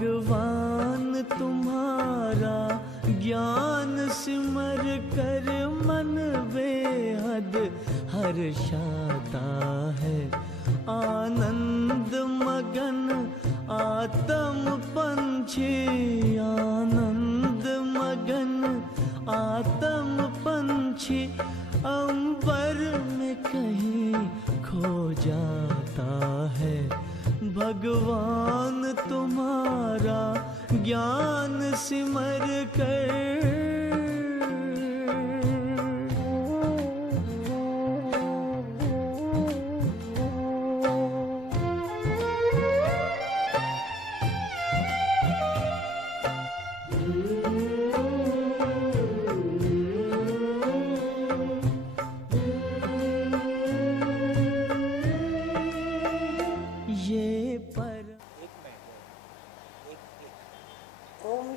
भगवान तुम्हारा ज्ञान सिमर कर मन बेहद हर्षाता है। आनंद मगन आत्म पंछी, आनंद मगन आत्म पंछी अंबर में कहीं खो जाता है। भगवान तुम्हारा ज्ञान सिमर कर।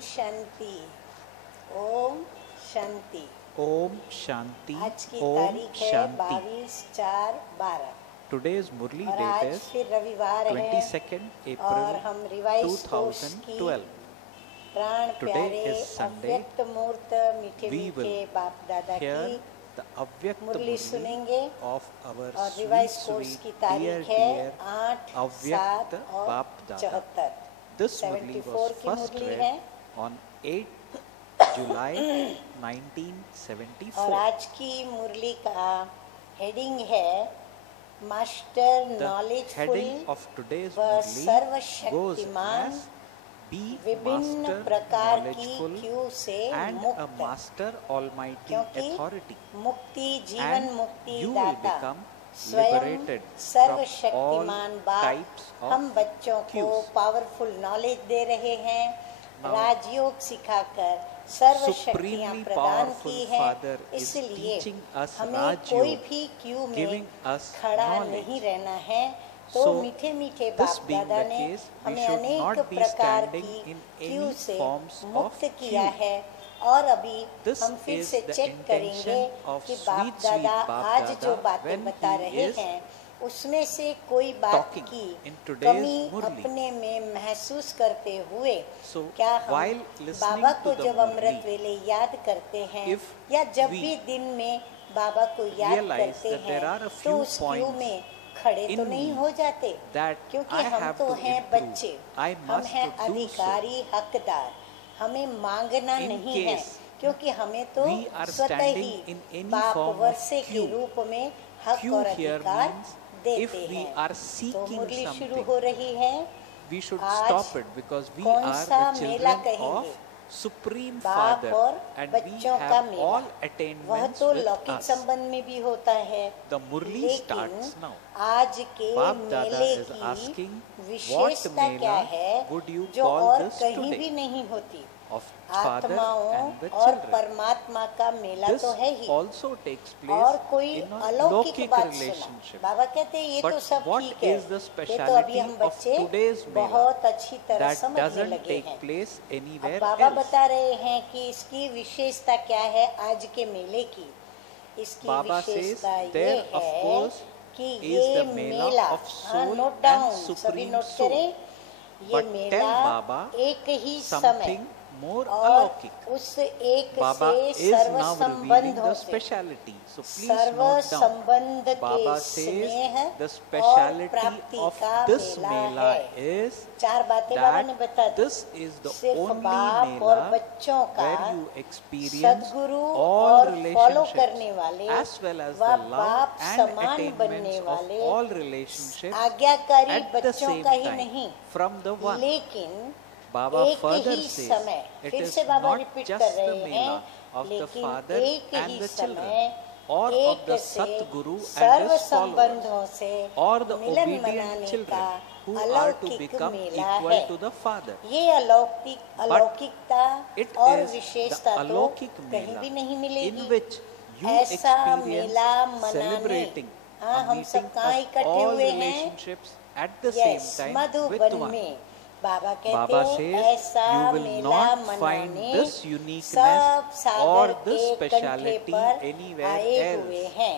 शांति, ओम शांति, ओम शांति। आज की तारीख है 22/4/12। Today's Murli और date आज is फिर रविवार है 22nd और हम April रिवाइज कोर्स की 2012। प्राण Today प्यारे is Sunday. अव्यक्त मूर्त मीठे We मीठे will बाप दादा hear की the Avyakt मुरली Murli सुनेंगे। of our और sweet, रिवाइज कोर्स sweet, की dear, तारीख है dear 8, Avyakt 7 और Bap Dada. 74। This Murli 74 was की first मुरली read है on 8 July और 1974. आज की मुरली का हेडिंग है master The knowledgeful heading of today's व Murli goes सर्वशक्तिमान as Be विभिन्न Master प्रकार की knowledgeful क्यों से and a मुक्त, Master Almighty क्योंकि authority, मुक्ति जीवन and मुक्ति you will दाता become स्वयं liberated from सर्वशक्तिमान all बाप types of हम बच्चों को cues. पावरफुल नॉलेज दे रहे हैं। Now, राजयोग सिखाकर सर्वशक्तियाँ Supremely प्रदान powerful की हैं। Father is इसलिए teaching us हमें Raj कोई Yoga, भी क्यू में giving us खड़ा knowledge. नहीं रहना है। तो So, मीठे मीठे this बाप being दादा the ने case, we हमें should अनेक not be प्रकार standing की in क्यू any से forms मुक्त of किया queue. है। और अभी This हम फिर is से the चेक करेंगे intention of कि sweet, बाप sweet दादा Bap आज Dada जो बातें when बता he रहे is हैं उसमें से कोई बात talking की in today's कमी Murli. अपने में महसूस करते हुए So, क्या हम while listening बाबा to को the जब अमृत Murli, वेले याद करते हैं if या जब we भी दिन में बाबा को याद realize करते that there हैं are a तो few उस क्यू points में खड़े तो in नहीं me हो जाते, that क्योंकि I हम have तो to हैं improve. बच्चे, I हम must हैं to do so. अधिकारी हकदार, हमें मांगना In नहीं है, case क्योंकि हमें तो we are स्वतः standing ही in any बाप form of वर्षे के queue. रूप में हक Queue और here अधिकार means देते if we हैं। are तो seeking मुरली शुरू something, हो रही है। we should आज stop it because we कौन are सा the मेला children कहेंगे? of Supreme बाप Father और and we बच्चों का have मेला, all वह attainments तो with लौकिक us. संबंध में भी होता है। The Murli लेकिन starts now. आज के Bap Dada मेले is की asking, विशेषता what क्या mela है would you जो call और this कहीं today? भी नहीं होती? Of Father आत्माओं and the और children. परमात्मा का मेला This तो है ही, also takes और place कोई in a अलौकिक Lokik बात सुना। relationship. बाबा कहते हैं ये तो But सब what ठीक है, is the ये तो अभी speciality हम of बच्चे today's mela बहुत अच्छी तरह that समझने doesn't लगे take हैं। place अब anywhere बाबा else? बता रहे हैं कि इसकी विशेषता क्या है आज के मेले की। इसकी Baba विशेषता says ये there of है course कि is ये the mela मेला, of हाँ soul नोट and डाउन, सभी supreme नोट soul. करें, ये But मेला tell Baba एक ही समय something more और alokik. उस एक Baba से is सर्व now revealing संबंधों the से speciality. So please serve note down. संबंध के Baba स्नेह says the और speciality प्राप्ति of का this मेला mela है। is चार बातें बाबा ने बता that the. this is the सिर्फ only बाप और mela बच्चों का where you experience Satguru all और फॉलो करने relationships वाले as well as व the बाप love and समान बनने attainments of वाले all relationships आज्ञाकारी at the बच्चों same का ही time नहीं, from the one. लेकिन Baba एक further ही says समय, it फिर is से बाबा not रिपीट just कर the रहे mela हैं, of the लेकिन father एक and ही the children समय or of एक the से Satguru and सर्व his followers संबंधों से or the मिलन obedient मनाने children का who are to अलौकिक become मेला equal है। to the father. ये अलौकिकता It और is विशेषता the तो अलौकिक कहीं मेला भी नहीं in मिलेगी। which you ऐसा experience मेला मनाने, celebrating हाँ a हम meeting सब कहाँ of इकट्ठे all हुए हैं? relationships at the yes, same time with Madhuban one. में बाबा कहते Baba हैं says ऐसा you will Mela not find मनाने this सब uniqueness सागर or this के कंठे speciality पर anywhere आए हुए else. हैं।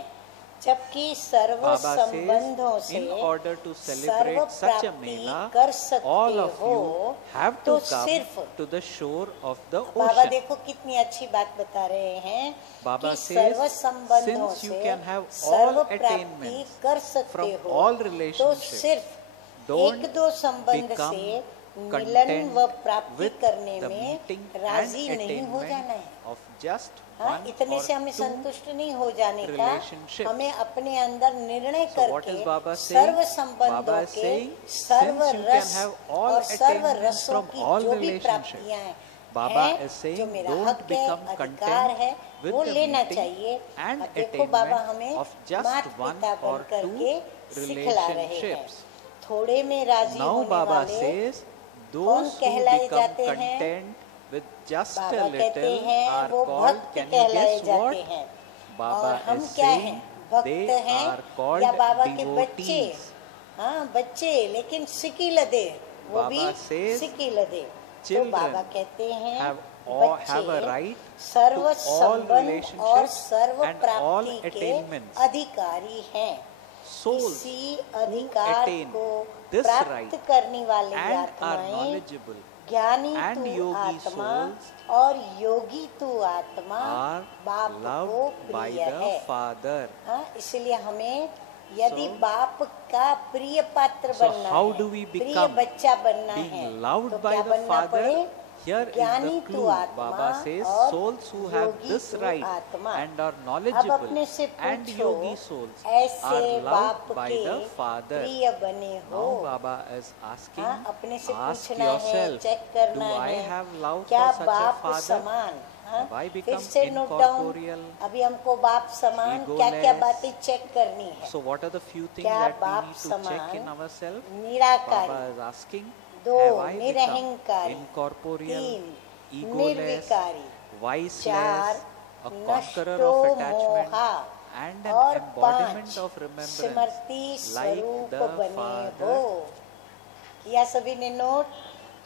जबकि सर्व Baba संबंधों says, से in order to serve celebrate such a प्राप्ति mela, कर सकते all of हो you have तो to come सिर्फ to the shore of the Baba ocean. देखो कितनी अच्छी बात बता रहे हैं Baba कि says, सर्व संबंधों since you से can have सर्व all प्राप्ति attainments कर सकते from हो all तो relationships, सिर्फ don't एक दो संबंध become से मिलन content व प्राप्ति with करने the में meeting and राजी नहीं हो attainment जाना है। of just हाँ, one इतने or से हमें two संतुष्ट नहीं हो जाने का, relationships. हमें अपने अंदर निर्णय So what करके is Baba saying? सर्व संबंधों Baba is के saying, serve since you can रस have all और सर्व attainments रसों from की all जो भी relationships, प्राप्तियां Baba हैं, is saying, जो मेरा don't हक है, become अधिकार content है, with वो the लेना meeting चाहिए। and अब देखो बाबा attainment हमें of just माता one पिता or बन करके two सिखला रहे हैं। relationships. थोड़े में राजी Now होने Baba वाले says, कौन those who कहलाए become जाते हैं? content with just Baba a कहते little हैं are वो called, भक्त can you कहलाए guess जाते what? हैं। Baba और हम is क्या हैं? saying, भक्त they हैं are called या बाबा के बच्चे? devotees. हाँ, बच्चे, लेकिन सिकी लदे, वो Baba भी says, सिकी लदे। तो children बाबा कहते हैं have a right serve to all संबंध और relationships सर्व and all प्राप्ति के attainments. अधिकारी हैं। Souls इसी who अधिकार attain को this प्राप्त right करने वाली and are आत्माएं knowledgeable ज्ञानी and तू yogi आत्मा souls और योगी तू आत्मा are बाप को loved by प्रिय the है। Father. हाँ, इसलिए हमें यदि So- बाप का प्रिय पात्र So बनना how है, do we प्रिय become बच्चा बनना being है, loved तो by क्या the बनना Father? पड़े? Here is ज्ञानी the तू clue. आत्मा Baba says, और souls who have Yogi this तू right आत्मा। and are अब knowledgeable अपने से and पूछो, yogi souls ऐसे are बाप loved by के the Father. प्रिय बने हो? Now Baba is asking, हाँ, अपने से ask पूछना है, yourself, चेक do करना I है, have love क्या for such a बाप Father? समान? हाँ, Have I फिर become से नोट डाउन। incorporeal, अभी हमको बाप समान क्या क्या egoless? बातें चेक करनी है। So what are the few things क्या that we बाप need to check समान? in ourselves? Nirankari, Baba is asking, दो have I become निरहंकारी, incorporeal, तीन egoless, निर्विकारी, viceless, चार a conqueror नष्टो of attachment, मोहा, and an और embodiment पांच of remembrance, स्मृति like स्वरूप the बने Father. हो। किया सभी ने नोट?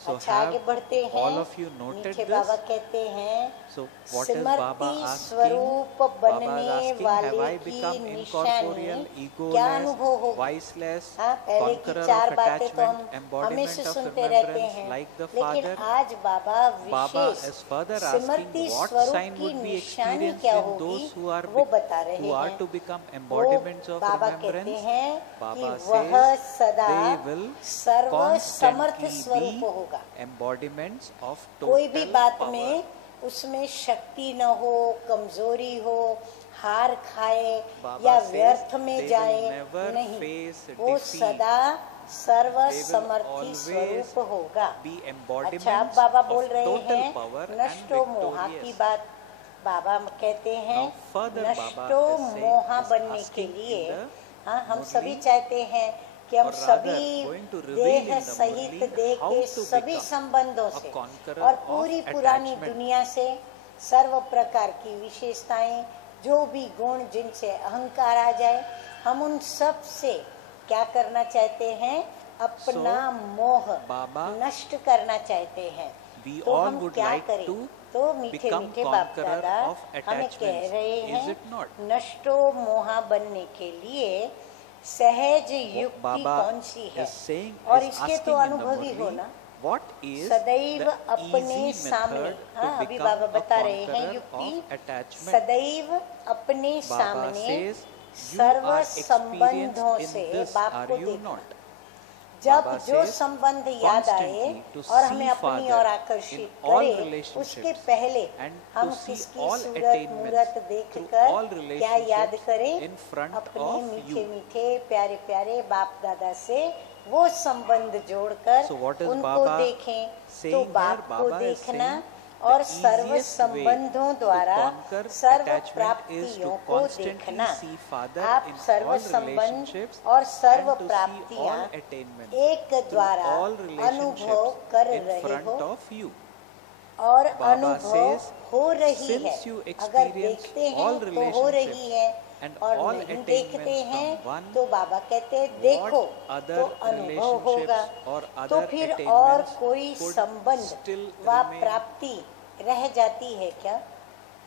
So अच्छा, have आगे बढ़ते हैं। all of you noted नीचे this? बाबा कहते हैं So what is Baba Smriti asking? स्वरूप Baba is बनने asking, have वाले I की become निशानी incorporeal, क्या egoless, अनुभव होगी? viceless, हाँ, पहले की conqueror चार of बातें तो हम attachment, हमेशा embodiment of सुनते रहते remembrance, हैं, like the लेकिन Father? आज बाबा Baba wishes is further asking, Smriti what स्वरूप sign की would be निशानी experienced क्या in होगी those who are वो बता रहे who are हैं। to become वो embodiments of बाबा कहते remembrance? हैं कि Baba वह says सदा they will serve Samarth constantly स्वरूप be होगा। embodiments of कोई भी total बात power. में उसमें शक्ति न हो, कमजोरी हो, हार खाए Baba या says व्यर्थ they में will जाए never नहीं, face वो defeat. सदा सर्व They will समर्थी always स्वरूप होगा। be embodiments अच्छा, अब बाबा बोल of रहे total हैं power and नष्टो मोहा की victorious. बात। बाबा कहते हैं Now further नष्टो Baba is saying, मोहा is बनने के asking लिए, in the हाँ, हम Murli, सभी चाहते हैं कि हम or rather सभी going to reveal देह in the सहित Murli देह how के to सभी become संबंधों a से conqueror और of पूरी पुरानी attachment. दुनिया से सर्व प्रकार की विशेषताएं, जो भी गुण जिनसे अहंकार आ जाए, हम उन सब से क्या करना चाहते हैं? अपना मोह Baba, नष्ट करना चाहते हैं। we तो all हम would क्या like करें? to तो मीठे become मीठे बाप conqueror दादा of हमें कह attachments. रहे Is हैं, it not? नष्टो मोहा बनने के लिए सहज युक्ति Baba कौन सी है? is saying, और is इसके asking तो in the अनुभवी हो Murli, ना। what is सदैव the अपने easy सामने, method हाँ, to अभी become बाबा a बता रहे हैं conqueror युक्ति, of attachment? सदैव अपने Baba सामने says, you सर्व are संबंधों experienced से in this, बाप are को you देखना। not? जब Baba जो says, संबंध याद आए constantly to और हमें see अपनी Father ओर in आकर्षित all करे, relationships उसके पहले and हम to see किसकी all सूरत attainments मूरत through देखकर all क्या याद relationships करें? in front अपने of मीठे you. मीठे प्यारे प्यारे बाप दादा से वो संबंध जोड़कर So what is उनको Baba देखें। saying तो here? बाप को Baba is देखना saying और the सर्व easiest way संबंधों to द्वारा conquer serve attachment is to प्राप्तियों को constantly देखना। see Father आप in सर्व all संबंध relationships और सर्व and to see प्राप्तियां all attainments एक through द्वारा all अनुभव कर relationships in रहे front हो of you. और Baba अनुभव says, हो रही since है। you अगर experience देखते हैं all तो हो रही है and और all नहीं attainments देखते हैं from one, तो बाबा कहते हैं देखो other तो अनुभव होगा। relationships or तो other फिर attainments और कोई could संबंध still व remain? प्राप्ति रह जाती है क्या?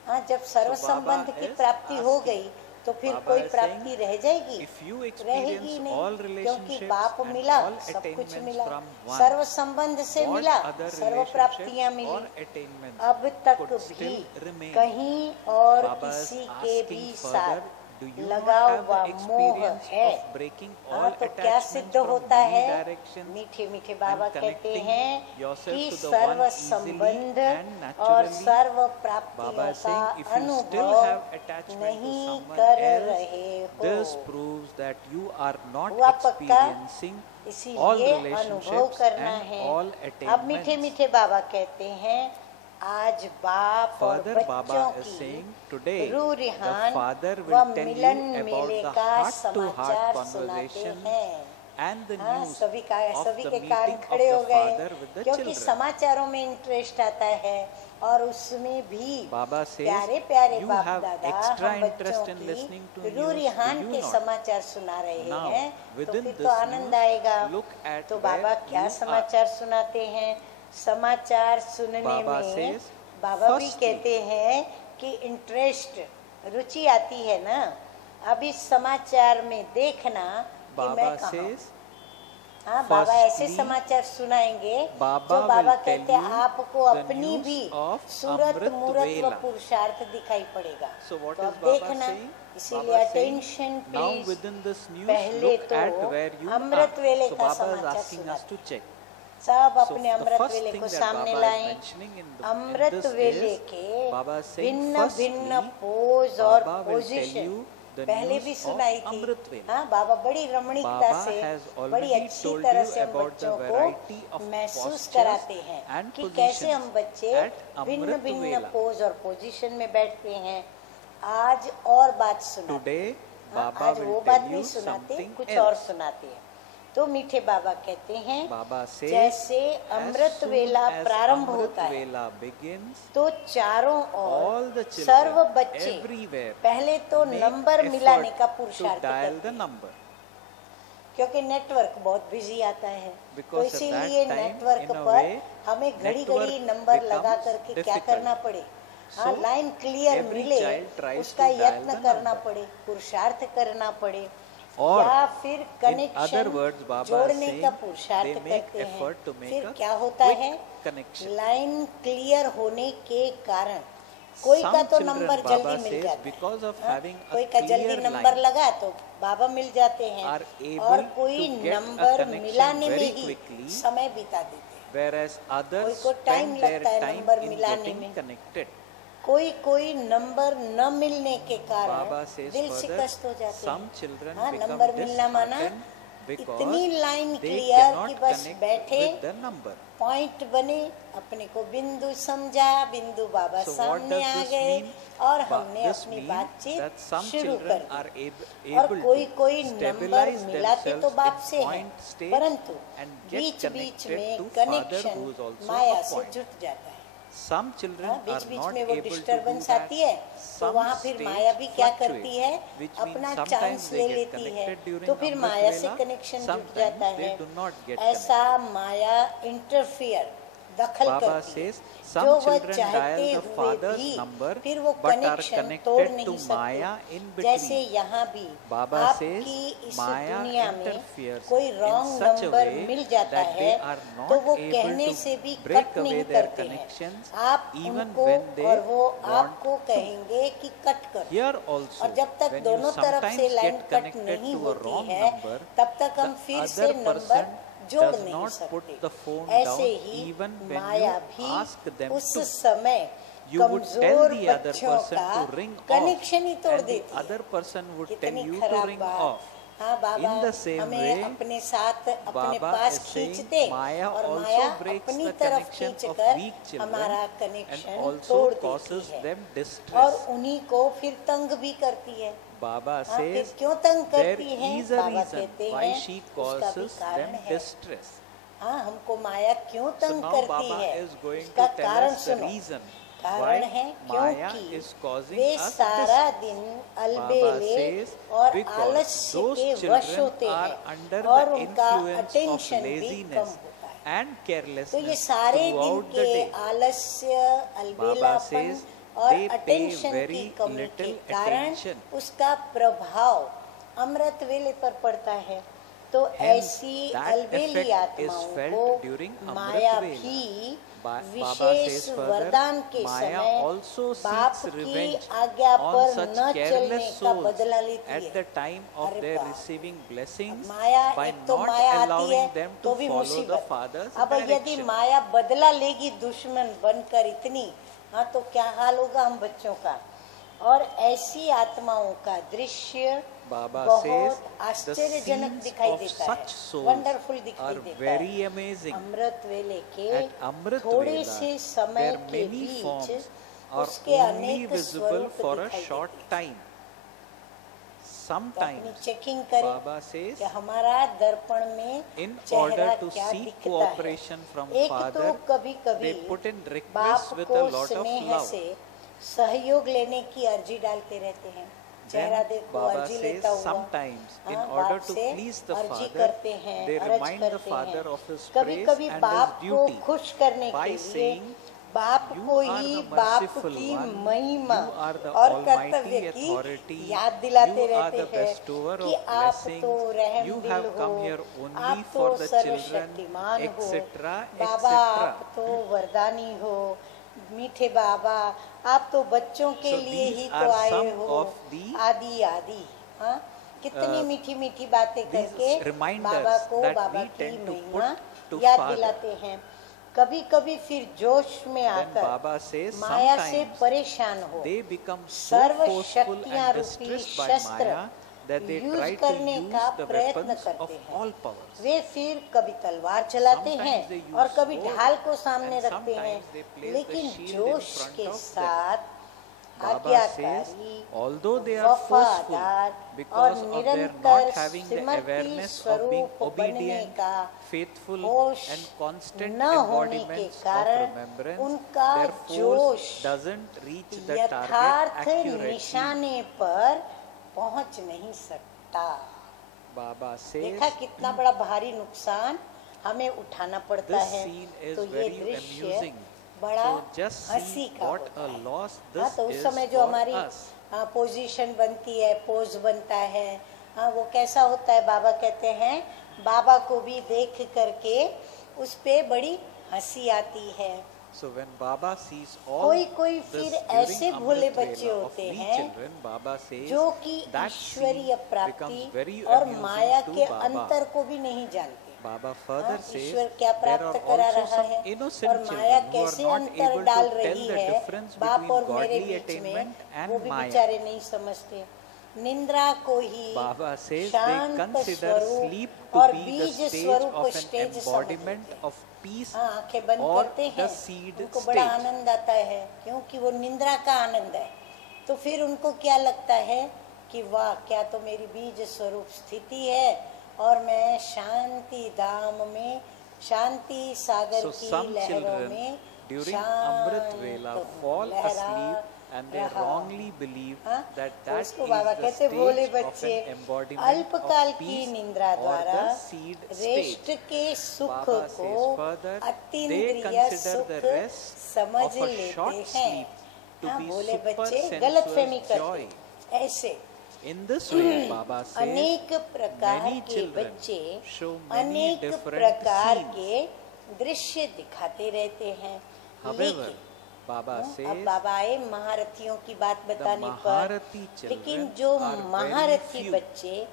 हाँ, जब सर्व So Baba संबंध की is प्राप्ति हो asking, गई तो फिर Baba कोई is प्राप्ति saying, रह जाएगी? if you रहेगी experience नहीं, all क्योंकि relationships बाप and मिला, all सब कुछ attainments मिला, from one, सर्व संबंध से what मिला, other सर्व प्राप्तियां relationships मिली। or attainments अब तक could भी still remain? कहीं और Baba is किसी के asking भी further, साथ do you लगा not have हुआ the मोह experience है? of breaking हाँ, all तो क्या attachments सिद्ध from होता many है? directions मीठे मीठे बाबा and कहते connecting हैं yourself कि to the serve one easily संबंध and और naturally? सर्व Baba प्राप्तियों is का saying, if you still अनुभव have attachment to नहीं someone कर else, रहे this हो। proves that you are not हुआ पक्का? experiencing all इसीलिए अनुभव relationships करना and है। all अब मीठे attainments. मीठे बाबा कहते हैं आज बाप और Further, बच्चों Baba is की saying today, रूरिहान the father व will tell Milan you about मेले the का heart-to-heart समाचार सुनाते conversation हैं। and the हाँ, news सभी of के the कान meeting of खड़े हो the गए, father with the क्योंकि children. समाचारों में इंटरेस्ट आता है और उसमें भी Baba says, प्यारे प्यारे you बाप have दादा extra हम बच्चों interest in listening to की news, रूरिहान do you के not? समाचार सुना रहे Now, हैं, तो within फिर this तो आनंद news, आएगा। look at तो where बाबा क्या you समाचार सुनाते हैं? समाचार सुनने Baba में says, बाबा भी firstly, कहते हैं कि इंटरेस्ट रुचि आती है ना। अब इस समाचार में देखना कि मैं Baba कहाँ हूँ। says, हाँ, बाबा ऐसे firstly, समाचार सुनाएंगे Baba जो बाबा will tell कहते हैं you आपको the अपनी news भी of सूरत Amrit मूरत व Vela. पुरुषार्थ दिखाई पड़ेगा। So what तो is अब Baba देखना, saying? इसीलिए Baba saying, attention now please. within this news, पहले look तो at where you amrit are. Vele So का Baba is समाचार asking us सुनाते to check. सब So अपने the अमृत first वेले thing को that सामने Baba is लाएं। mentioning in अमृत this वेले is, के Baba is saying, भिन्न भिन्न firstly, पोज और Baba will tell position you the पहले news भी of सुनाई थी। Amrit Vela. हाँ, बाबा बड़ी रमणीकता Baba से has बड़ी already अच्छी told तरह you से हम about the बच्चों variety को of महसूस postures कराते हैं and कि कैसे positions हम बच्चे at भिन्न Amrit भिन्न Vela. पोज और पोजीशन में बैठते हैं। आज और बात सुनाते Today, हाँ, Baba आज वो will बात tell नहीं you सुनाते, something कुछ और else. सुनाते हैं। तो मीठे बाबा कहते हैं Baba says, जैसे as अमृत soon वेला as प्रारंभ Amrit होता है Vela begins, तो चारों all ओर the children सर्व बच्चे everywhere पहले तो make नंबर मिलाने effort का to पुरुषार्थ dial करते the हैं, number. क्योंकि नेटवर्क बहुत बिजी आता है। तो Because at इसीलिए that time, network in a पर way, हमें घड़ी घड़ी network नंबर लगा becomes करके क्या difficult. करना पड़े, हाँ, So, लाइन क्लियर every मिले child tries उसका to dial यत्न the करना number. पड़े, पुरुषार्थ करना पड़े, Or, या फिर in connection other words, Baba is जोड़ने saying का they पुरुषार्थ make करते हैं। effort to make फिर a क्या होता quick है? connection. लाइन क्लियर होने के कारण कोई Some का तो children, नंबर Baba जल्दी मिल says, जाता because of है, हाँ, having a कोई का जल्दी clear नंबर line, लगा तो बाबा मिल जाते हैं, are able और कोई to get a number connection मिलाने में very ही quickly, समय बिता देते हैं। whereas others कोई को time spend their लगता है time नंबर in मिलाने getting में। connected. कोई नंबर न मिलने के कारण Baba says दिल further, शिकस्त हो जाते some हैं। children हाँ, become नंबर मिलना माना disheartened because इतनी लाइन they क्लियर कि cannot बस connect बैठे, with the number. पॉइंट बने, अपने को बिंदु समझा, बिंदु बाबा So what सामने does आ this गए mean? और हमने This अपनी mean बातचीत that some शुरू children कर are दी। able और to कोई नंबर stabilize मिलाते तो themselves बाप in से हैं, point stage परंतु and get beach beach connected में to Father connection who is also Maya a से point. जुट जाता है। Some children हाँ, are बीच बीच not में वो able to do disturbance that. आती है, तो Some वहाँ फिर stage माया भी क्या करती fluctuates, है, which अपना means चांस sometimes ले they get लेती है, connected during तो फिर Amrit माया से Vela, कनेक्शन जुट sometimes जाता they है। do not get ऐसा माया इंटरफियर दखल Baba करती है, says जो some वह children चाहते dial the हुए father's भी number फिर वो but are कनेक्शन तोड़ connected नहीं to सकते। Maya in जैसे between. यहाँ भी Baba आपकी says इस Maya दुनिया में interferes कोई in wrong such a number way मिल जाता that they है are not तो वो able कहने to से भी break कट away नहीं their करते हैं। connections आप even उनको when they और वो want आपको कहेंगे कि कट कर। Here also, और जब तक when दोनों you तरफ से sometimes line get cut connected नहीं to a होती wrong है, number, तब तक हम the फिर से other नंबर person जोड़ does नहीं not put सकते। the phone ऐसे down he even when Maya you भी ask them उस to. समय You would tell कमजोर the other बच्चों person का to ring off कनेक्शन ही तोड़ and the देती है। other person would tell कितनी you to खराब ring बात। off. हाँ, बाबा In the same हमें way, अपने साथ अपने Baba पास is saying खींचते Maya और also माया breaks अपनी the तरफ connection of खींचकर weak children हमारा and कनेक्शन also तोड़ देती causes है them और distress. उन्हीं को फिर तंग भी करती है। Baba हाँ, फिर says क्यों तंग there करती है? is a बाबा reason कहते why हैं she उसका भी causes कारण them है। distress. हाँ, हमको माया क्यों So तंग now करती Baba है, is going उसका to tell कारण us the सुनो। reason कारण है why Maya क्योंकि is causing वे us सारा distress. दिन Baba अलबेले says और because आलस्य those के वश children होते are हैं under और the उनका influence of अटेंशन भी कम laziness होता है। and तो ये carelessness सारे दिन throughout the के day. आलस्य, Baba अलबेलापन says और they pay अटेंशन very की कमी के little कारण attention. उसका प्रभाव अमृत वेले पर पड़ता है। तो Hence, ऐसी that अलबेली effect is आत्माओं felt को during Amrit माया Vela. भी Baba विशेष says further, वरदान के Maya समय also बाप seeks की revenge आज्ञा on पर such न चलने careless का souls बदला लेती at है। the time of अरे their बाप। receiving blessings माया by एक तो not माया आती है allowing them तो to भी follow the मुसीबत। father's अब यदि direction. माया बदला लेगी दुश्मन बनकर इतनी, हाँ तो क्या हाल होगा हम बच्चों का। और ऐसी आत्माओं का दृश्य Baba बहुत says the आश्चर्यजनक scenes दिखाई of देता such है, souls वंडरफुल दिखाई are देता very है। amazing. अमृत वेले के At Amrit थोड़े Vela, से समय their के many बीच forms are उसके only अनेक visible स्वरूप for a दिखाई short देते हैं। time. तो अपनी Sometimes चेकिंग करें Baba says, कि हमारा दर्पण में in चेहरा order to क्या seek दिखता cooperation है। from एक तो Father, कभी they कभी put in बाप request with a को lot of स्नेह love. से सहयोग लेने की अर्जी डालते रहते हैं। चेहरा Then देखो Baba अर्जी says लेता हुआ, sometimes in हाँ, order बाप to से please the अर्जी Father, करते हैं, they अर्ज remind the करते Father हैं। of his कभी praise कभी and बाप his को duty खुश करने by के लिए saying, बाप "You को are ही the बाप merciful की one, महिमा you are the और almighty कर्तव्य authority, की याद दिलाते you are रहते the हैं bestower कि of आप blessings, तो रहम you दिल have हो, come here only आप for तो the children, सर्वशक्तिमान हो, etc., बाबा etc." आप तो वरदानी हो, मीठे बाबा आप तो बच्चों के So लिए these ही are तो आए some हो, of the आदि आदि। हाँ, कितनी मीठी मीठी बातें these करके reminders बाबा को that बाबा we की tend to महिमा put to याद Father. दिलाते हैं। कभी कभी फिर जोश में Then आकर Baba says माया से sometimes परेशान हो they become so सर्व forceful शक्तियां and रूपी distressed by शस्त्र Maya that they use try to करने use का the प्रयत्न weapons of करते हैं। all powers. वे फिर कभी तलवार चलाते Sometimes हैं they use और कभी sword ढाल को सामने and रखते हैं, sometimes they place the लेकिन shield in जोश front के of them. साथ Baba says, आज्ञाकारी, although they are forceful वफादार और because of their निरंतर not having the सिमरती awareness of being स्वरूप बनने obedient, का faithful होश and constant न होने के embodiments of कारण remembrance, उनका their जोश force doesn't reach the target यथार्थ accurately. निशाने पर पहुंच नहीं सकता। Baba says, देखा कितना बड़ा भारी नुकसान हमें उठाना पड़ता this है। scene is तो ये very दृश्य amusing. बड़ा So just हंसी see का what होता a है। loss हाँ, this तो उस is समय जो for हमारी us. पोजीशन बनती है, पोज बनता है, हाँ वो कैसा होता है। बाबा कहते हैं बाबा को भी देख करके उस पे बड़ी हंसी आती है। So when Baba sees all कोई this फिर during ऐसे भोले Amrit बच्चे Vela of होते we हैं children, Baba says जो कि that ईश्वरीय scene प्राप्ति becomes very और amusing माया to के Baba. अंतर को भी नहीं जानते। Baba further हाँ, says ईश्वर क्या there are प्राप्त करा also रहा some है innocent और माया children who कैसे are not अंतर able डाल to tell रही the है difference बाप between और मेरे godly बीच में, attainment वो and भी Maya. बेचारे नहीं समझते। निंद्रा को ही Baba says they शांत consider स्वरूप sleep और to be the बीज stage स्वरूप of an स्टेज समझ embodiment लेते हैं। of peace हाँ, आंखें बंद or करते the हैं, seed उनको बड़ा stage. आनंद आता है क्योंकि वो निंद्रा का आनंद है। तो फिर उनको क्या लगता है कि वाह क्या तो मेरी बीज स्वरूप स्थिति है और मैं शांति धाम में, शांति सागर So की some लहरों children में during Amrit Vela शांत fall लहरा asleep and they रहा। wrongly believe हाँ, that तो that उसको is बाबा the कहते भोले stage of बच्चे an embodiment अल्पकाल of की peace निंद्रा or द्वारा the seed रेष्ट stage. के सुख Baba को says further, they अतीन्द्रिय consider सुख the rest समझ of a लेते short हैं। sleep to हाँ, be भोले super बच्चे गलत फहमी sensuous करते joy. ऐसे In this way, Baba says, अनेक प्रकार many के children बच्चे show many अनेक different प्रकार scenes. के दृश्य दिखाते रहते हैं। However, लेकिन Baba अब says बाबा आए महारथियों की बात बताने पर, महारथी लेकिन children जो are very महारथी few. बच्चे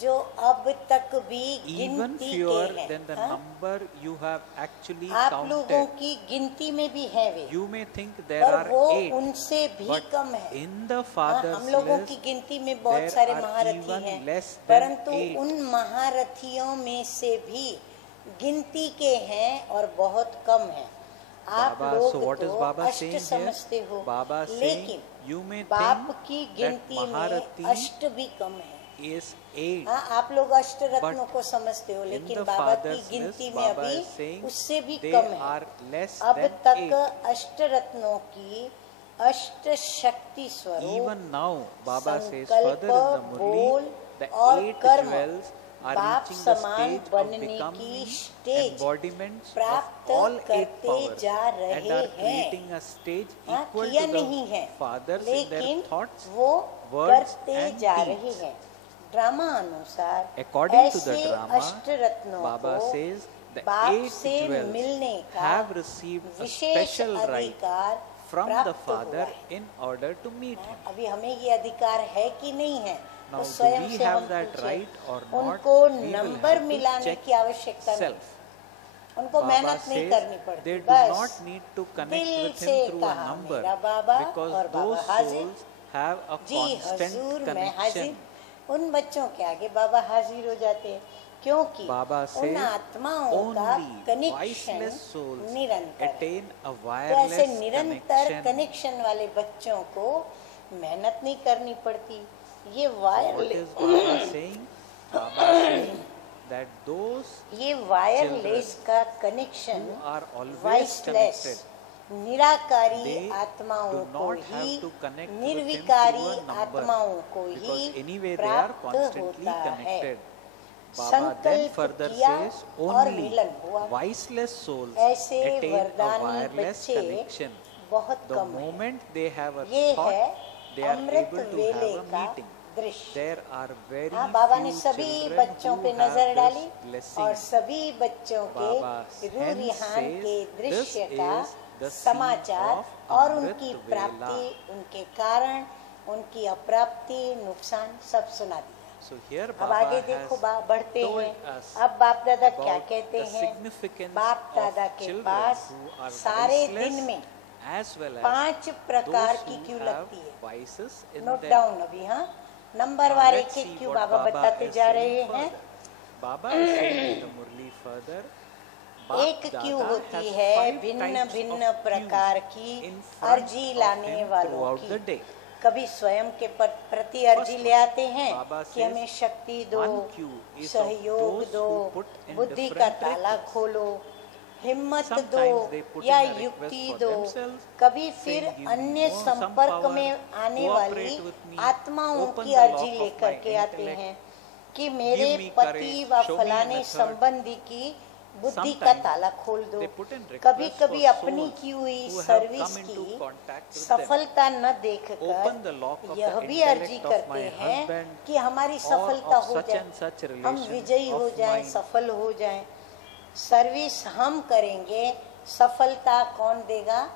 जो अब तक भी even गिनती fewer के than the हैं, हाँ? number you have actually आप लोगों counted. की गिनती में भी हैं वे, You may think there पर are वो 8, उनसे भी but कम है। in the हाँ, Father's हम लोगों की list, गिनती में बहुत there सारे are महारथी even हैं, less than परंतु 8. उन महारथियों में से भी गिनती के हैं और बहुत कम हैं। आप Baba, लोग so what is तो Baba अष्ट saying here? समझते हो, Baba saying, लेकिन you may बाप think की that गिनती में Maharati अष्ट भी कम है। is 8. हाँ, आप लोग अष्ट रत्नों But को समझते हो, in लेकिन the बाबा की Father's गिनती list, में Baba अभी is saying उससे भी they कम है। are less अब than तक 8. अष्ट रत्नों की अष्ट शक्ति स्वरूप Even now, Baba says संकल्प, further in the बोल Murli, the और 8 कर्म jewels are बाप reaching the समान stage of बनने becoming की स्टेज embodiments of प्राप्त all eight करते powers जा and रहे are हैं। creating a stage हाँ, equal किया to नहीं है, the fathers in लेकिन their thoughts, वो words करते and जा deeds. रहे हैं। ड्रामा अनुसार According to the ऐसे drama, अष्टरत्नों Baba को says the बाप 8 से jewels मिलने का have received a wishes special right अधिकार from the प्राप्त हुआ father है। in order to meet him. अभी हमें ये अधिकार है कि नहीं है, Now, तो do स्वयं we से have हम that पूछें। right or not? उनको We will number have to मिलाने check की आवश्यकता नहीं, self. उनको Baba मेहनत नहीं says करनी पड़ती, they do बस not need to connect दिल with से him through a कहा number मेरा बाबा because और बाबा those हाजिर, souls have a ji constant हजूर मैं connection. हाजिर। उन बच्चों के आगे बाबा हाजिर हो जाते हैं, क्योंकि Baba उन says आत्माओं का only कनेक्शन voiceless souls निरंतर है। attain a तो ऐसे wireless निरंतर connection. कनेक्शन वाले बच्चों को मेहनत नहीं करनी पड़ती। ये So what wireless is Baba saying? Baba saying that those ये वायरलेस का connection who are always viceless connected, Nirankari they आत्माओं do को not have he to connect with him निर्विकारी through a number आत्माओं को because he anyway they are प्राप्त constantly होता है। connected. Baba then संकल्प further किया says और only मिलन हुआ। voiceless souls ऐसे attain a वरदानी wireless बच्चे connection. बहुत The कम है। moment they have a ये है thought, they are Amrit able to वेले have a का meeting. दृश्य। There are very हाँ, बाबा ने few सभी children बच्चों who पे have नजर this डाली blessing. और सभी बच्चों Baba के रूह hence रिहान says के दृश्य this का is the seed समाचार of और Amrit उनकी Vela. प्राप्ति, उनके कारण, उनकी अप्राप्ति, नुकसान सब सुना दिया। So here अब आगे Baba देखो, has बढ़ते told हैं। us अब बाप दादा क्या about कहते the हैं? significance बाप दादा of के children पास who are सारे voiceless दिन में as well as 5 प्रकार those की who क्यों have लगती है? voices in note them. Down अभी, हाँ, नंबर Now वार let's एक see क्यों what बाबा Baba बताते is जा saying रहे हैं। further. Baba is saying in the Murli further, Bap एक क्यों Dada होती has है 5 भिन्न types भिन्न of प्रकार cues की in front अर्जी of लाने him वालों throughout the की। day. कभी स्वयं के प्रति अर्जी First ले आते हैं Baba कि says, हमें शक्ति दो, one cue is of सहयोग those दो, who put in बुद्धि का different ताला rituals. खोलो, हिम्मत Sometimes दो they put या in a युक्ति request for दो। themselves, कभी फिर saying, "Give me अन्य more, some संपर्क power, में आने वाली cooperate with me, आत्माओं open की the अर्जी lock of लेकर my के आते intellect, हैं कि मेरे me पति courage, व show me फलाने method." संबंधी की बुद्धि का Sometimes ताला खोल दो। they put in requests कभी कभी for अपनी souls की हुई who have service come into की contact with them. सफलता न Open the देखकर lock of यह the भी अर्जी intellect of करते my हैं husband कि हमारी or सफलता of हो such जाए, and such हम relation विजयी हो of जाएं, mine. सफल हो जाएं। सर्विस हम करेंगे, सफलता कौन देगा?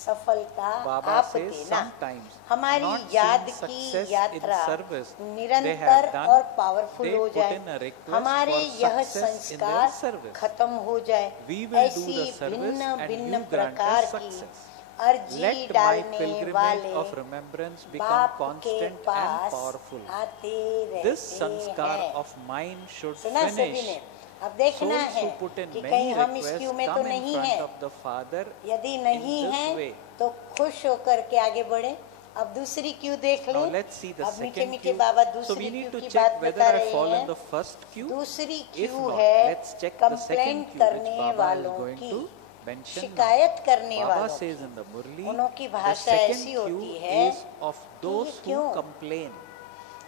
सफलता Baba आप says देना। sometimes हमारी not याद seeing की success in यात्रा service they निरंतर have done, और पावरफुल they हो put जाए, in a request हमारे for यह success in their संस्कार service. खत्म हो जाए। We will do ऐसी the service भिन्न and भिन्न you grant प्रकार us की success. अर्जी Let my डालने pilgrimage वाले of remembrance become बाप के constant and पास powerful. आते This रहते sanskar हैं। of mine should सुना सभी finish. ने? अब देखना Souls है who put in कि many कहीं हम इस requests क्यू में तो come in नहीं front है। of the Father यदि in नहीं this है way. तो खुश होकर के आगे बढ़े। अब दूसरी क्यू देख Now लें। let's see the अब मीठे second मीठे cue. बाबा So दूसरी we need क्यू to की check बात whether बता I रहे fall in हैं। the first cue. दूसरी If क्यू not, है let's check the second complaint cue which करने Baba is वालों going की, to mention now. शिकायत करने Baba वालों says की। in the Murli, उनों की the भाषा second ऐसी होती cue है is of those ये who क्यों? complain.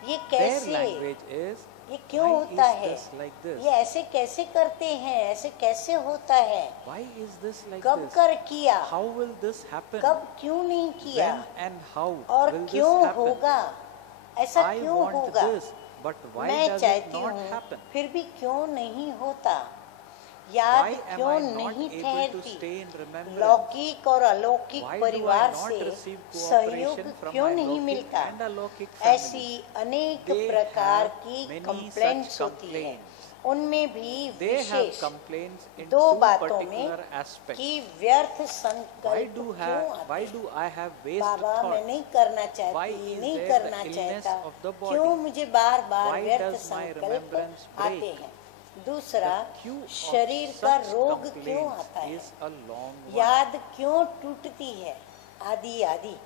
ये Their कैसे, language is, ये क्यों why होता is है? this like this? ये ऐसे कैसे करते हैं? ऐसे कैसे होता है? Why is this like कब this? कर किया? How will this happen? कब क्यों नहीं किया? When and how और will this क्यों happen? होगा? ऐसा I क्यों want होगा? this, but why मैं does it चाहती not हूँ, happen? फिर भी क्यों नहीं होता? याद Why am क्यों I not नहीं able to ठहरती? stay in remembrance? लौकिक और अलौकिक Why do I परिवार not से receive सहयोग cooperation from क्यों my नहीं Lokik मिलता? and Alokik family? ऐसी अनेक They प्रकार have की many कंप्लेंट्स such होती है। complaints. उनमें भी They have wishes complaints in दो two बातों particular में aspects. कि व्यर्थ Why संकल्प do क्यों आते why हैं? do I have waste बाबा मैं thoughts? नहीं करना Why चाहती, is नहीं there करना the illness चाहता, of the body? क्यों मुझे बार बार Why व्यर्थ does my संकल्प remembrance आते break? हैं? दूसरा, The queue of शरीर का such रोग क्यों complaints आता है? is a long one. याद क्यों टूटती है? आदि आदि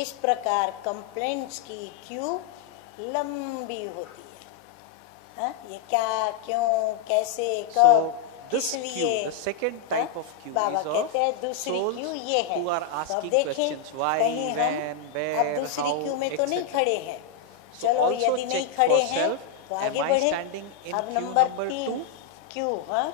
इस प्रकार कंप्लेंट्स की क्यू लंबी होती है। हाँ? ये क्या, क्यों, कैसे, So कब, this इसलिए, queue, the second type हाँ? of queue Baba is of कहते हैं दूसरी souls क्यू ये है। who are तो अब asking देखें, questions why, कहीं हम when, where, अब दूसरी how, क्यू में तो नहीं etc. खड़े हैं। So चलो also यदि नहीं check खड़े for हैं self तो Am आगे I बढ़े। standing in अब queue नंबर number 3 2? क्यों। हाँ,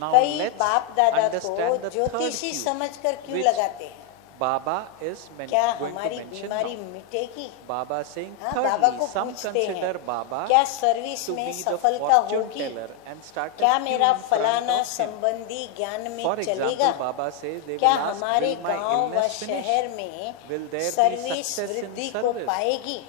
Now कई let's बाप दादा understand को the third ज्योतिषी cue, समझकर क्यों which लगाते हैं। Baba is क्या going to हमारी mention बीमारी now. मिटेगी। Baba saying हाँ, बाबा thirdly, को some पूछते consider हैं Baba क्या सर्विस to में be the सफलता fortune होगी, teller and started क्या queuing मेरा in front फलाना of him. संबंधी ज्ञान में For चलेगा। example, Baba says they क्या will ask, हमारे will my गांव व illness finish? शहर में Will there be service success in वृद्धि को service? पाएगी।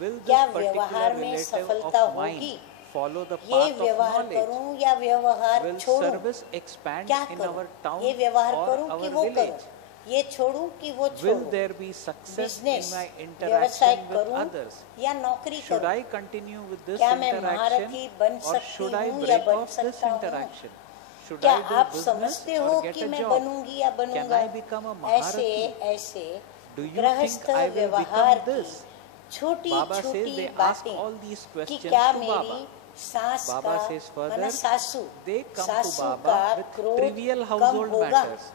Will क्या this particular व्यवहार में relative सफलता of mine होगी। follow the ये path of व्यवहार knowledge? करूं या व्यवहार Will छोड़ूं। service expand क्या in करूं, our town ये व्यवहार or करूं कि our वो करूं, village? ये छोड़ूं कि वो Will छोड़ूं। there be success in business my व्यवसाय interaction with करूं others? या नौकरी Should करूं। I continue with this क्या मैं interaction महारथी बन or सकती should I हूँ या break बन off this सकता हूँ। interaction? Should क्या I do आप business समझते हो or get कि a मैं job? बनूंगी या Can बनूंगा। I become a ऐसे Maharathi? ऐसे Do you गृहस्थ think I will व्यवहार become की this? छोटी Baba says छोटी they ask बातें all these कि questions क्या to मेरी Baba. सास Baba का says माना further, सासू they come to सासू Baba का with क्रोध trivial कम household होगा। matters.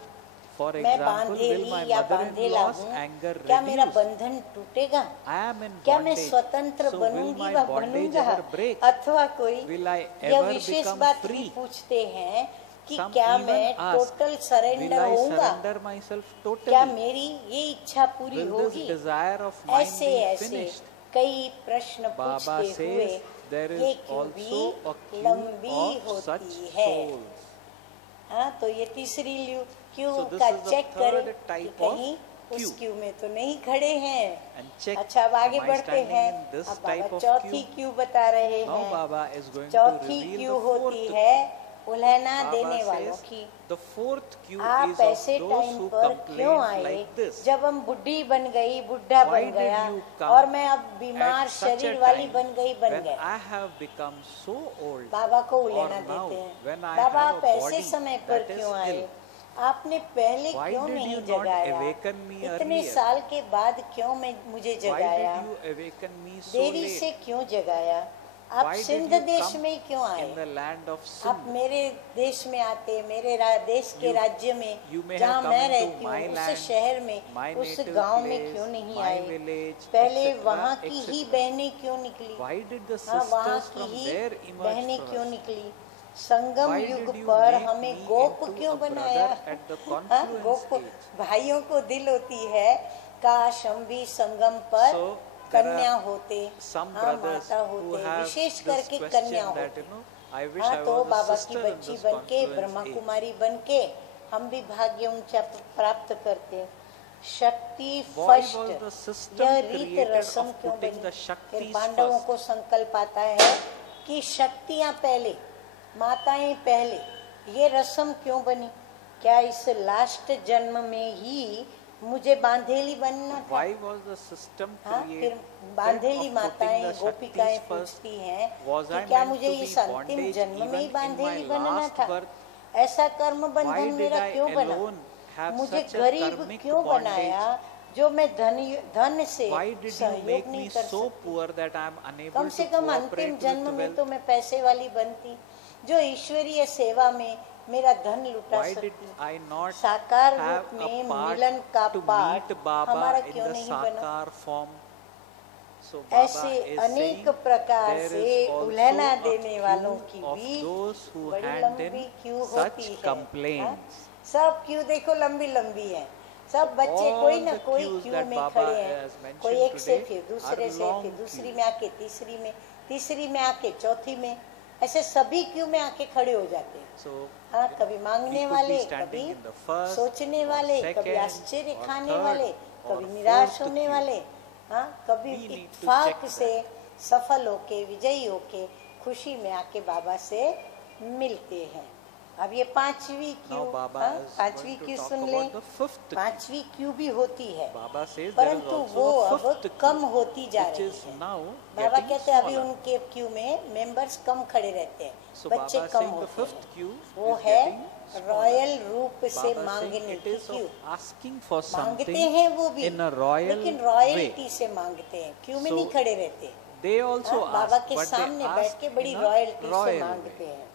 For मैं example, will बांधेली my या बांधेला mother-in-law's हूँ, anger क्या मेरा reduce? बंधन टूटेगा। I am in क्या मैं bondage, स्वतंत्र so will बनूंगी my व bondage बनूंगा। ever break? अथवा कोई Will I यह ever विशेष become बात भी free? पूछते हैं कि Some क्या even मैं ask, total will surrender I होऊंगा। surrender myself क्या totally? मेरी ये इच्छा पूरी Will this होगी। desire of mine ऐसे be ऐसे finished? कई प्रश्न Baba पूछते हुए says there ये is क्यों भी also a queue लंबी of such होती है। souls. हाँ, तो ये तीसरी क्यू So this का is the चेक third करें कि type कहीं of उस queue. क्यू में तो नहीं खड़े हैं। And check, अच्छा, अब आगे am I बढ़ते standing हैं। in this अब type बाबा of चौथी queue? क्यू बता रहे Now हैं। Baba is going to चौथी reveal क्यू the होती fourth है queue. उल्हना Baba देने वालों says की। the fourth queue आप is of ऐसे those टाइम who पर क्यों complain आए like this. जब हम बुढ़ी बन गई, बुढ़ा Why बन did गया you come और मैं अब बीमार At such a शरीर वाली time बन when गया। I have become so old, बाबा को or उलेना now देते हैं। when I बाबा have आप a ऐसे body समय पर that is क्यों आए, ill, आपने पहले why क्यों did नहीं you not जगाया, awaken me इतने earlier? साल के बाद क्यों मुझे why जगाया, did you awaken me so देरी late? से क्यों जगाया। आप Why did सिंध you देश come में क्यों आए। in the land of आप Sindh? मेरे देश में आते, मेरे देश के राज्य में You may जहाँ have come मैं into रहती my हूँ, उस land, शहर में, my उस native गांव में place, क्यों नहीं my आए। village, पहले etc., वहाँ की ही etc. बहनें क्यों निकली। Why did the हाँ, वहाँ sisters की from ही there emerge बहनें for क्यों us? निकली। संगम Why युग did you पर make हमें me गोप into क्यों a बनाया। brother at the हाँ, confluence गोप age? भाइयों को दिल होती है, काश हम भी संगम पर So, there कन्या are होते, some हाँ, brothers माता who होते, have विशेष this करके question कन्या that, होते। I wish हाँ, I तो was a बाबा की sister in बच्ची this बन के, confluence ब्रह्मा age. कुमारी बन के हम भी भाग्य ऊंचा प्राप्त करते। शक्ति Why first, was the system यह रीत created रस्म of क्यों putting बनी। the फिर Shaktis पांडवों first? को संकल्प आता है कि शक्तियां पहले, माताएं पहले, ये रस्म क्यों बनी। क्या इस लास्ट जन्म में ही मुझे बांधेली बनना था। Why was the system हाँ, created फिर बांधेली of माताएं putting the गोपिकाएं Shaktis first? पूछती हैं Was कि I क्या meant मुझे to be इस अंतिम bondage जन्म में ही even in my बांधेली बनना last था। birth? ऐसा कर्म Why बंधन did मेरा I क्यों बना। alone have मुझे such a गरीब karmic क्यों bondage? बनाया जो मैं धन से Why did you सहयोग make नहीं me कर so सकती। poor that I am unable come to से कम अंतिम cooperate जन्म with में तो wealth? मैं पैसे वाली बनती, जो ईश्वरीय सेवा में मेरा धन लुटा Why did सकती। I not साकार have रूप a में part मिलन का to पाठ meet Baba हमारा in क्यों the नहीं बना। Sakar form? So Baba ऐसे is अनेक saying प्रकार there से is also उल्हना a देने वालों की queue of भी those who बड़ी hand लंबी in क्यू such होती है। complaints. हाँ? सब क्यू देखो लंबी लंबी है। सब बच्चे All कोई ना the कोई queues क्यू that में Baba खड़े has हैं, mentioned कोई एक से today फिर are दूसरे से, long फिर दूसरी queues. में आके तीसरी में, तीसरी में आके चौथी में, ऐसे सभी क्यू में आके खड़े हो जाते हैं। So हाँ, कभी मांगने we could वाले, be standing कभी in the first, सोचने or वाले, कभी second, आश्चर्य or खाने third, वाले, or कभी निराश fourth होने queue. वाले, हाँ, कभी We need to इत्तेफाक check से सफल होके, विजयी होके, खुशी में आके बाबा से मिलते हैं। अब ये पांचवी क्यू, Now Baba हाँ, is पांचवी going to Q talk soon about लें। the fifth queue. पांचवी क्यू भी होती है, Baba says there is परंतु also वो a अब fifth कम queue, होती जा which रही is है। now बाबा getting कहते हैं अभी smaller. उनके क्यू में मेंबर्स कम खड़े रहते हैं, So बच्चे Baba कम saying the होते fifth हैं। queue वो is है getting smaller. रॉयल रूप से Baba मांगने saying it की is Q. of asking for मांगते something हैं वो भी, in a royal लेकिन way. रॉयल्टी से मांगते हैं, क्यों में So, नहीं खड़े रहते। They also हाँ, बाबा ask, के but सामने they बैठ ask के बड़ी in a रॉयल्टी से royal मांगते way. हैं।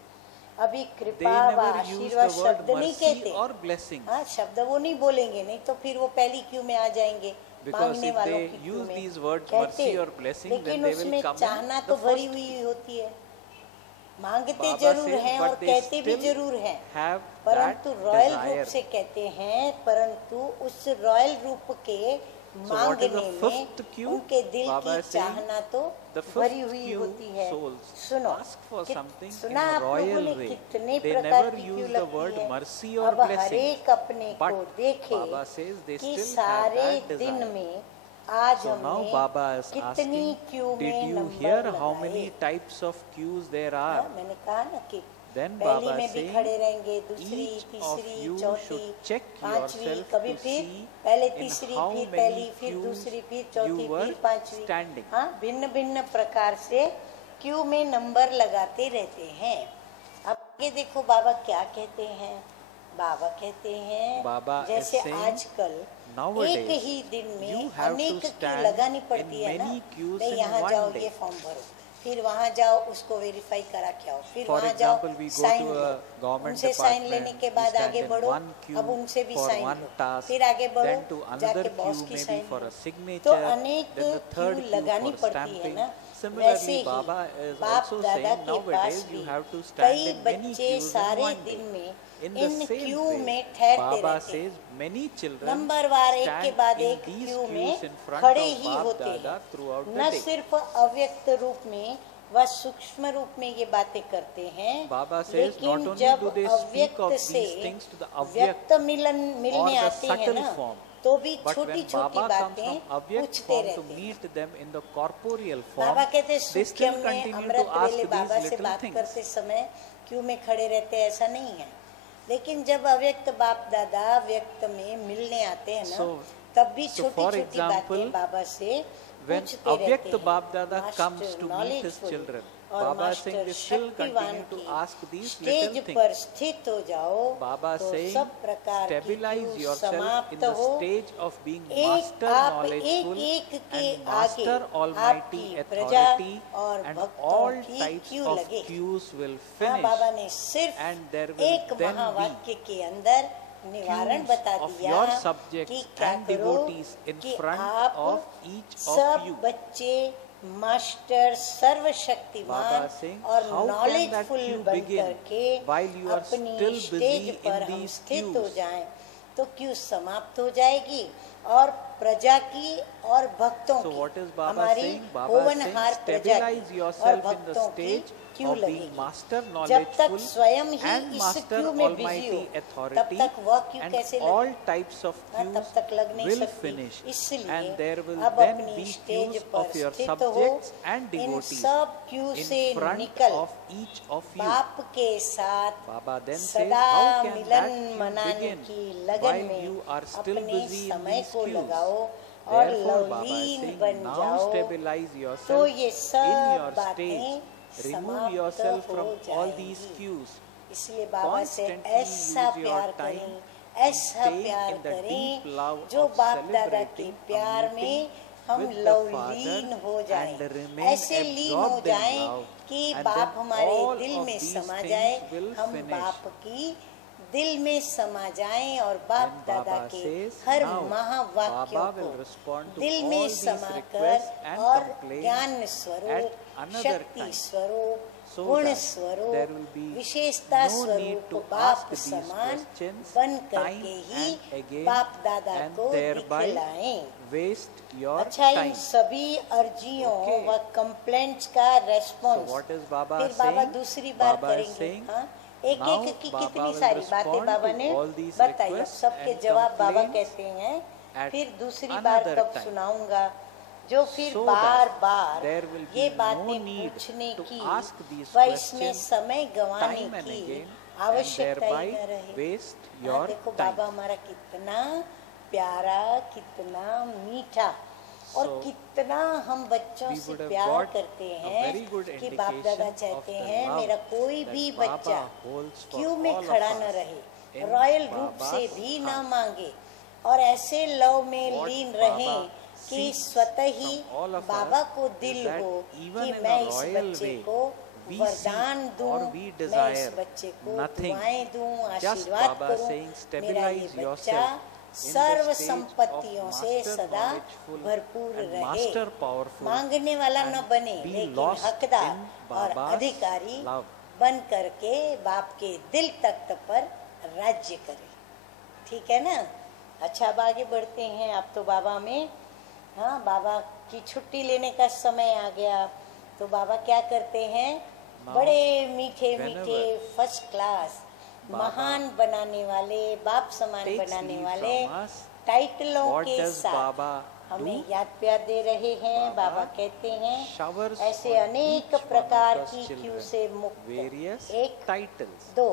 अभी They कृपा व never use आशीर्वाद the word शब्द नहीं mercy कहते। or blessings. हाँ, शब्द वो नहीं बोलेंगे, नहीं तो फिर वो पहली क्यू में आ जाएंगे। Because मांगने if वालों they की क्यू use में these words कहते, mercy or blessing, then लेकिन they will उसमें come चाहना in तो the भरी first हुई queue. होती है, मांगते Baba जरूर says, हैं और but they कहते भी still जरूर हैं, have परंतु that रॉयल रूप desire. से कहते हैं, परंतु उस रॉयल रूप के So what is the मांगने में fifth queue? उनके दिल Baba की is saying, चाहना तो the भरी fifth हुई queue होती है। souls सुनो, ask for something in सुना a आप लोगों royal ने way. कितने They प्रकार never की क्यू use the लगती word है। mercy or अब हर blessing. एक अपने को But देखे Baba says they कि still have सारे that दिन desire. में आज So now हमने Baba is कितनी asking, क्यू did में you नंबर hear how लगाए? many types of queues there हाँ, are? मैंने कहा ना कि Then पहली Baba में is भी saying, खड़े रहेंगे, दूसरी, each of तीसरी, you चौथी, should check पांचवी, yourself कभी to फिर see पहले in तीसरी, how फिर many पहली, फिर queues दूसरी, फिर you चौथी, were फिर पांचवी, standing. हाँ, भिन्न भिन्न प्रकार से क्यू में नंबर लगाते रहते हैं। अब ये देखो बाबा क्या कहते हैं, बाबा कहते हैं Baba is जैसे saying, आजकल nowadays, एक ही दिन में you have to अनेक क्यू stand लगानी in पड़ती है ना, many queues भाई in यहाँ one जाओ, day. ये फॉर्म भरो, फिर वहाँ जाओ, उसको वेरीफाई करा के आओ, फिर For वहाँ जाओ, example, we go sign to लो, a government उनसे साइन department, लेने के we बाद stand आगे in बढ़ो, one queue अब उनसे भी for साइन one लो, task, फिर आगे बढ़ो, then to another जाके बॉस queue की maybe साइन for लो। a signature, तो अनेक then the queue third queue लगानी for पड़ती है stamping. ना, Similarly, वैसे ही Baba is बाप also दादा saying के पास nowadays भी you have to stand कई in many बच्चे queues in सारे one day. दिन में In the in same Q way, में ठहरते Baba रहते says हैं, many children नंबरवार एक के stand बाद in एक these क्यू में queues in front खड़े of ही Bap होते Dada हैं, throughout न the day. सिर्फ अव्यक्त रूप में व सूक्ष्म रूप में ये बातें करते हैं, Baba says लेकिन not only जब do they speak of अव्यक्त से these things to the व्यक्त avyakt मिलने or the आते हैं subtle ना, form, तो भी but छोटी when छोटी Baba comes बातें from avyakt पूछते form to रहते हैं। meet them in the corporeal form, बाबा कहते they still सूक्ष्म में continue अमृत to ask वेले बाबा these से little बात things. करते समय क्यों में खड़े रहते हैं, ऐसा नहीं है, लेकिन जब अव्यक्त बाप दादा व्यक्त में मिलने आते हैं ना, तब भी छोटी for छोटी example, बातें बाबा से when पूछते रहते Avyakt हैं। Bap Dada master comes to meet his knowledgeful children, और Baba is saying master they still शक्तिवान continue to की ask these स्टेज little पर things. स्थित हो जाओ, Baba तो saying, सब प्रकार की stabilize क्यू yourself in समाप्त the हो, stage of being एक master आप knowledgeful एक के and आगे master almighty आपकी प्रजा authority, और and भक्तों all की types क्यू of लगे। queues will हाँ, बाबा finish, ने सिर्फ and there will एक then महावाक्य के अंदर निवारण queues बता of दिया your कि subjects क्या and करो devotees in कि front आप of each of सब you. बच्चे मास्टर Baba सर्वशक्तिमान is saying, और how can that knowledgeful queue बन begin करके while you are अपनी still स्टेज busy पर in हम these स्थित हो queues? जाएं, तो क्यू समाप्त हो जाएगी और प्रजा की और भक्तों So की, what is Baba हमारी saying? Baba is saying होवनहार प्रजा stabilize की और yourself in the भक्तों की stage क्यू of being लगेगी। master जब तक knowledgeful स्वयं ही and इस master क्यू में बिजी almighty हो, तब authority, तक वह क्यू and कैसे all लगे? types of हाँ, तब queues तक लग नहीं will सकती। finish, इसलिए and there will अब then अपनी be स्टेज queues पर of your स्थित हो, subjects and इन devotees सब क्यू से in front निकल of each of you. बाप के साथ Baba then says, सदा how can Milan that queue मनाने begin की लगन while में you are still अपने busy in समय these को queues? लगाओ और Therefore, Baba is Lovleen saying, बन now जाओ, stabilize तो yourself ये in सब your बातें stage. Remove समाप्त yourself हो from all these जाएंगी। queues. इसलिए बाबा से Constantly ऐसा use your प्यार time करें, in ऐसा staying प्यार in the करें deep love जो of बाप दादा के celebrating a प्यार meeting में हम with the लवलीन Father हो जाएं, and remain ऐसे लीन हो absorbed in जाएं love, कि and बाप then हमारे all दिल of में these समा things जाए, will हम finish. बाप की दिल में समा जाएं और बाप Then दादा Baba के says, हर now महावाक्यों Baba को will respond to दिल all में these समाकर requests and और complaints ज्ञान at स्वरूप, another शक्ति time, स्वरूप, so गुण that there स्वरूप, will be विशेषता no need स्वरूप to बाप ask these समान questions बन time करके ही and again बाप दादा and को thereby दिखलाएं। waste your अच्छा, इन time. सभी अर्जियों Okay. व कंप्लेंट्स का So response what is Baba फिर बाबा saying? दूसरी बार Baba is करेंगे। saying, हाँ, एक now एक की Baba कितनी will सारी बातें respond बाबा to ने all these बताई, अब requests सबके and जवाब बाबा complaints कहते हैं, at फिर दूसरी बार another तब time, सुनाऊंगा, जो फिर so bar that bar there will be ये no बातें need पूछने to की ask these व इसमें questions समय गंवाने time and की again, and आवश्यकता ही thereby न रहे। waste हाँ, your देखो time. बाबा हमारा कितना प्यारा, कितना मीठा और So, कितना हम बच्चों we से would have प्यार got करते a हैं very good कि बाप दादा indication चाहते of the हैं love मेरा कोई that भी Baba बच्चा holds for क्यों में all of खड़ा न us रहे, in रॉयल रूप Baba's से भी न heart. मांगे और ऐसे लव में What लीन Baba रहें कि seeks स्वतः ही from all of Baba us को is दिल that हो even कि in मैं a इस royal बच्चे way, को we वरदान seek दूं, or we मैं इस desire बच्चे को nothing. दुआएं दूं, Just आशीर्वाद Baba करूं, saying, मेरा ये stabilize बच्चा yourself सर्व संपत्तियों से सदा भरपूर रहे, मांगने वाला न बने लेकिन हकदार और अधिकारी बन करके बाप के दिल तख्त पर राज्य करे। ठीक है ना। अच्छा, अब आगे बढ़ते हैं। आप तो बाबा में, हाँ, बाबा की छुट्टी लेने का समय आ गया, तो बाबा क्या करते हैं, बड़े मीठे मीठे फर्स्ट क्लास महान बनाने वाले, बाप समान बनाने वाले टाइटलों के साथ हमें याद प्यार दे रहे हैं। बाबा कहते हैं ऐसे अनेक प्रकार की क्यू से मुक्त, एक टाइटल्स, दो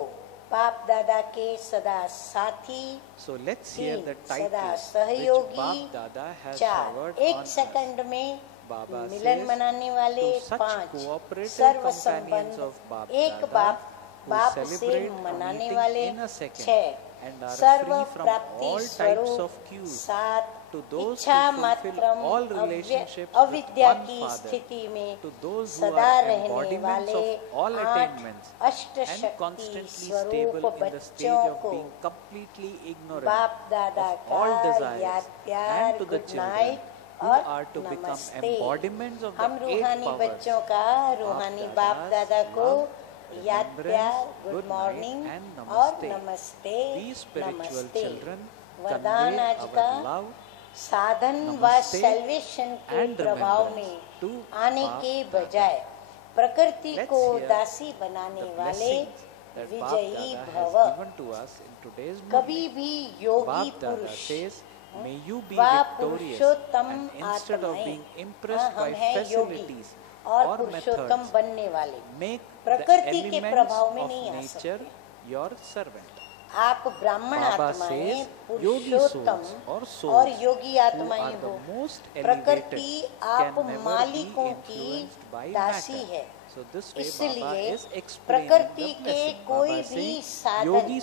बाप दादा के सदा साथी, तीन सदा सहयोगी, चार एक सेकंड में मिलन मनाने वाले, पांच सर्व संबंध एक बाप से मनाने वाले, छह सर्व प्राप्ति स्वरूप, सात इच्छा मात्रम अविद्या की स्थिति में सदा रहने वाले, आठ अष्ट शक्ति स्वरूप बच्चों को बाप दादा का याद प्यार, गुड नाइट और नमस्ते। हम रूहानी बच्चों का रूहानी बाप दादा को याद प्यार, गुड मॉर्निंग और नमस्ते नमस्ते। वरदान आज का, साधन व सेल्वेशन के प्रभाव में आने के बजाय प्रकृति को दासी बनाने वाले विजयी भव। कभी भी योगी पुरुष व पुरुषोत्तम आत्माएं, हम हैं योगी और पुरुषोत्तम बनने वाले, प्रकृति के प्रभाव में नहीं आ सकते। आप ब्राह्मण आत्माएं, पुरुषोत्तम और योगी आत्माएं हो। प्रकृति आप मालिकों की दासी है, इसलिए प्रकृति के कोई भी साधन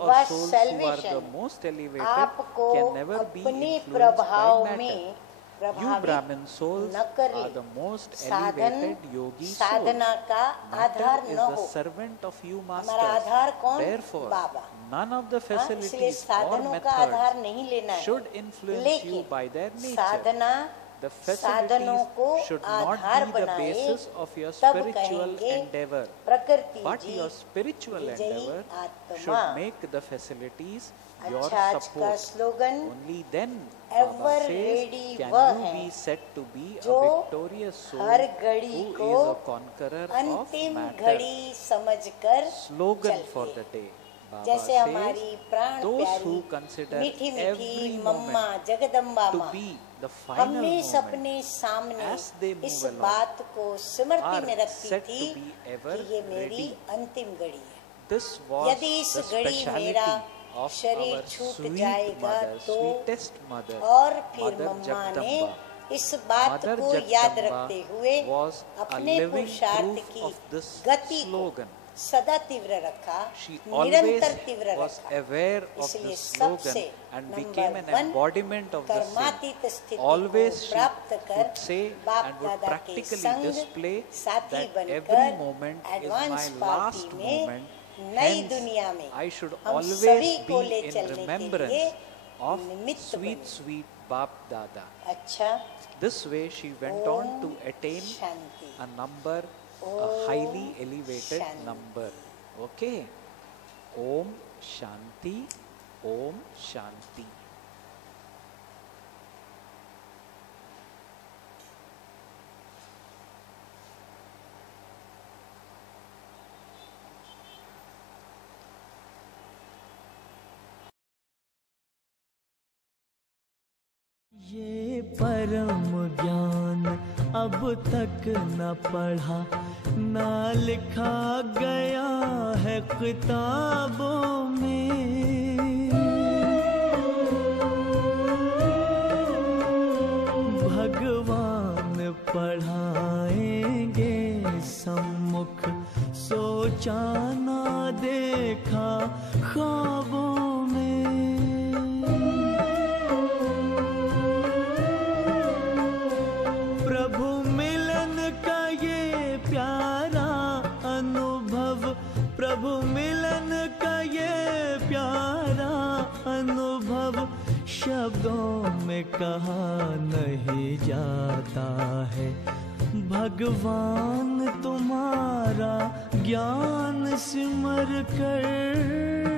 व सेल्वेशन आपको अपने प्रभाव में प्रभावित न करे। साधन साधना का आधार न हो। हमारा आधार कौन? बाबा। इसलिए साधनों का आधार नहीं लेना है, लेकिन साधना साधनों को आधार बनाए, तब कहेंगे प्रकृति जी विजयी आत्मा। अच्छा, आज का स्लोगन एवर रेडी वह है जो हर घड़ी को अंतिम घड़ी समझकर चलते। जैसे हमारी प्राण प्यारी मीठी मीठी मम्मा जगदम्बा माँ हमेशा अपने सामने इस बात को स्मृति में रखती थी कि ये मेरी अंतिम घड़ी है। यदि इस घड़ी मेरा शरीर छूट जाएगा तो, और फिर मम्मा ने इस बात को याद रखते हुए अपने पुरुषार्थ की गति को सदा तीव्र रखा, निरंतर तीव्र रखा। इसलिए सबसे नंबर 1 कर्मातीत स्थिति को प्राप्त कर बाप दादा के संग साथी बनकर एडवांस पार्टी में नई दुनिया में हम सभी को ले चलने के लिए निमित्त बने। Bap Dada. अच्छा, This way she went on to attain a number, a highly elevated number. Okay. Om Shanti, Om Shanti. ये परम ज्ञान अब तक न पढ़ा, न लिखा गया है किताबों में। भगवान पढ़ाएंगे सम्मुख, सोचा ना देखा ख्वाबों में। प्रभु मिलन का ये प्यारा अनुभव, प्रभु मिलन का ये प्यारा अनुभव, रहा नहीं जाता है। भगवान तुम्हारा ज्ञान सिमर कर